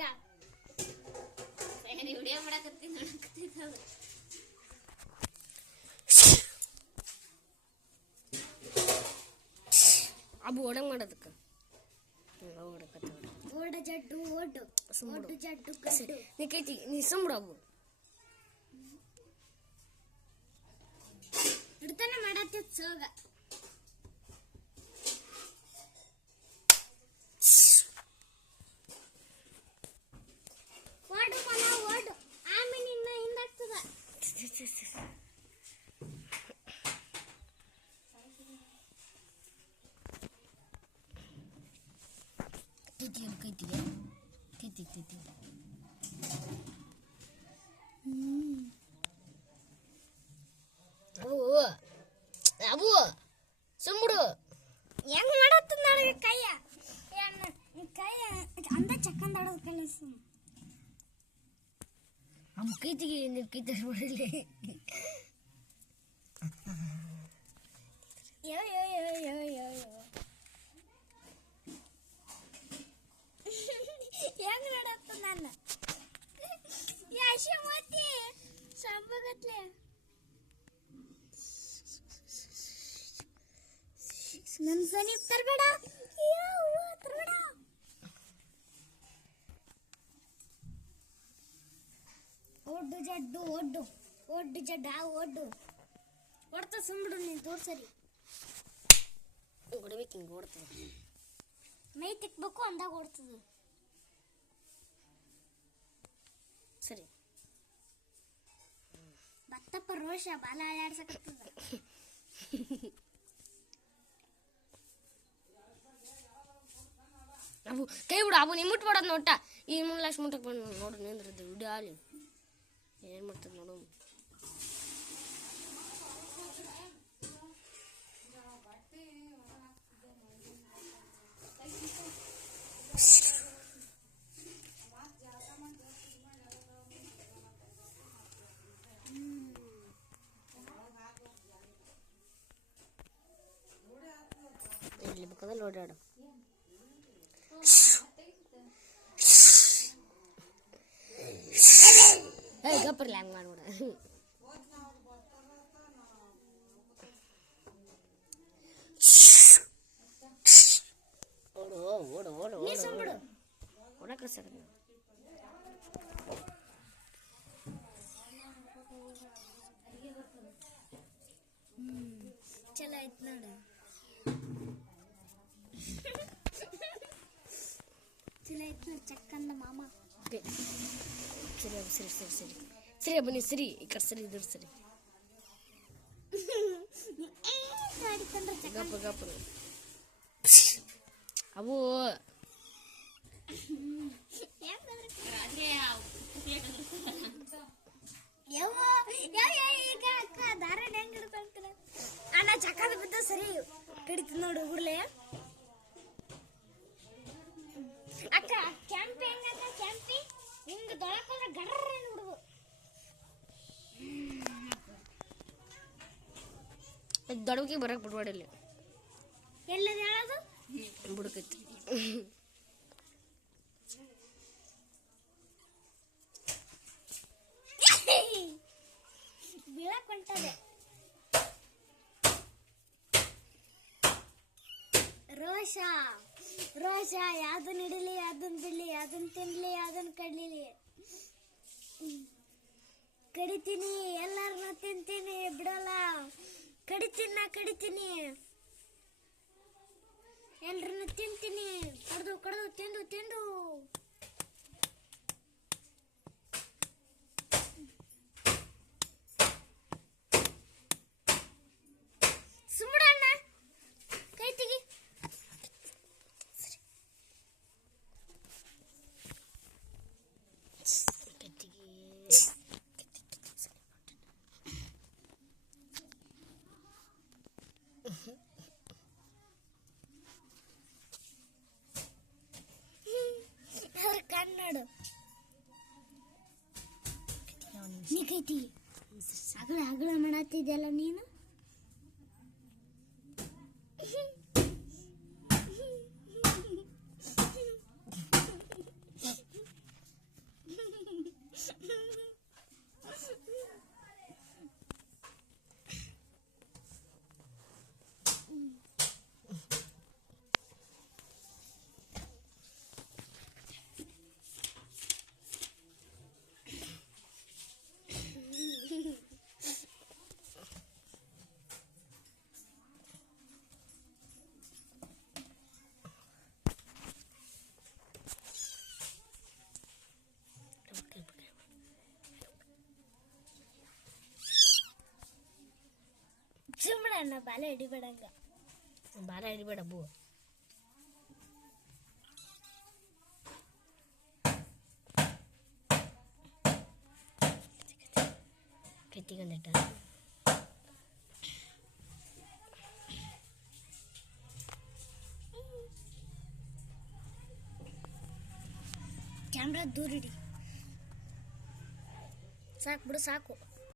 ಹಂಗ ವಿಡಿಯೋ ಮಾಡಕತ್ತೀನಿ ನೋಡಕತ್ತಿದ್ದ ಅಬು ಒಡಂಗ್ ಮಾಡೋದಕ್ಕೆ ಓಡ ಜಡ್ಡು ಓಡು ಓಡು ಜಡ್ಡು ಗಡ್ಡು ನೀ ಕೈತಿ ನೀ ಸುಮ್ಬಿಡು ಅಬು ಹಿಡ್ತಾನೆ ಮಾಡತ್ತಿತ್ತು ಸೋಗ ಓಡು ಮನ ಓಡು ಆಮೇಲೆ ಇನ್ನ ಹಿಂದಾಗ್ತದ ಕೈತಿಗೆ ಕೈತಿ ಅಬು ಅಬು ಸುಮ್ಬಿಡು ಹೆಂಗ್ ಮಾಡತ್ತ ನನಗೆ ಕೈಯ ಕೈಯ ಅಂದ ಚಕ್ಕಂದಾಡೋದು ಕಲಿಸು ಅಮ್ಮ ಕೈತಿಗೆ ನೀನು ಕೈತ ಮಾಡಲಿ ಯೋ ಯೋ ಯೋ ಯೋ ಯೋ ಯೋ ಹೆಂಗ್ ಮಾಡತ್ತ ನಾನು ಯಾಶಮತಿ ಸಂಭಗತ್ಲೆ ನನ್ನ ಸನಿ ತರಬೇಡ ತರಬೇಡ ಒಡ್ಡು ಜಡ್ಡು ಒಡ್ಡು ಒಡ್ಡು ಜಡ್ಡ ಒಡ್ಡು ಹೊಡ್ತ ಸುಮ್ಬಿಡು ನೀನು ತೋರ್ಸರಿ ಹೊಡಿಬೇಕು ಹಿಂಗೆ ಓಡ್ತದೆ ಮೈ ತಿಕ್ಬೇಕು ಅಂದಾಗ ಓಡ್ತದೆ ಸರಿ ಬತ್ತಪ್ಪ ರೋಷ ಬಾಲ ಆಡಾಡ್ಸಕತ್ತದ ಅಬು ಕೈ ಬಿಡು ಅಬು ನೀವು ಮುಟ್ಬಿಡೋದು ನೋಟ ಈ ಲಕ್ಷ ಮುಟ್ಟಕ್ಕೆ ಬಂದು ನೋಡು ನಿಂದ್ರದ್ದು ವಿಡಿಯೋ ಅಲ್ಲಿ ಏನು ಮಾಡ್ತದೆ ನೋಡು ಇಲ್ಲಿ ಬೇಕಾದಲ್ಲಿ ಓಡಾಡು ಗಪ್ಪರ್ಲಿ ಹಂಗೆ ಮಾಡ್ಬಿಡ ಓಡು ಓಡು ಓಡು ಓಡು ಓಡಕ್ಕೆ ಸರ್ ಚಲೋ ಆಯ್ತು ನೋಡು ಚಲೋ ಆಯ್ತು ನೋಡಿ ಚಕ್ಕಂದ ಮಾಮ ಸರಿ ಸರಿ ಸರಿ ಸರಿ ಸರಿ ಬನ್ನಿ ಸರಿ ಈ ಕಡೆ ಸರಿ ಇದ್ರ ಸರಿ ಗಪ್ಪ ಗಪ್ಪ ಅವು ಧಾರಾಣ ಹೆಂಗ್ ಹಿಡ್ಕೊಂತಾರೆ ಅಣ್ಣ ಚಕ್ಕದ ಬಿದ್ದ ಸರಿ ಕಡಿತದ ನೋಡು ಹುಡ್ಲೆ ಅಕ್ಕ ಕ್ಯಾಂಪಿ ಹೆಂಗಂತ ಕ್ಯಾಂಪಿ ಹಿಂಗ ದೊಳಕೊಂಡ್ರೆ ಗರ್ರ ಹುಡುಗು ದೊಡವಿಗೆ ಬರಕ್ಕೆ ಬಿಡ್ಬೇಡಿಲ್ಲ ಎಲ್ಲದ ಹೇಳೋದು ಬುಡಕೈತಿ ಬೀಳಕ್ ಹೊಂಟದೆ ರೋಷ ರೋಷ ಯಾವ್ದನ್ನ ಇಡಲಿ ಅದನ್ನ ಬಿಡ್ಲಿ ಅದನ್ನ ತಿನ್ಲಿ ಅದನ್ನ ಕಡ್ಲಿಲಿ ಕಡಿತೀನಿ ಎಲ್ಲಾರನ್ನ ತಿಂತೀನಿ ಬಿಡಲ್ಲ ಕಡಿತೀನಿ ಎಲ್ರನ್ನ ತಿಂತೀನಿ ಕಡ್ದು ಕಡ್ದು ತಿಂದು ತಿಂದು ಸುಮ್ಮಡಣ್ಣ ಕೈ ತೆಗಿ ಕನ್ನಡ ನೀ ಕೈತಿ ಅಗಳ ಮಾಡತ್ತಿದ್ದಲ್ಲ ನೀನು ನಾ ಬಾಲ ಹಿಡಿಬೇಡಂಗ ಬಾಲ ಹಿಡಿಬೇಡ ಬೂ ಕತ್ತಿಗಂದಿಟ್ಟ ಕ್ಯಾಮ್ರಾ ದೂರ ಹಿಡಿ ಸಾಕು ಬಿಡು ಸಾಕು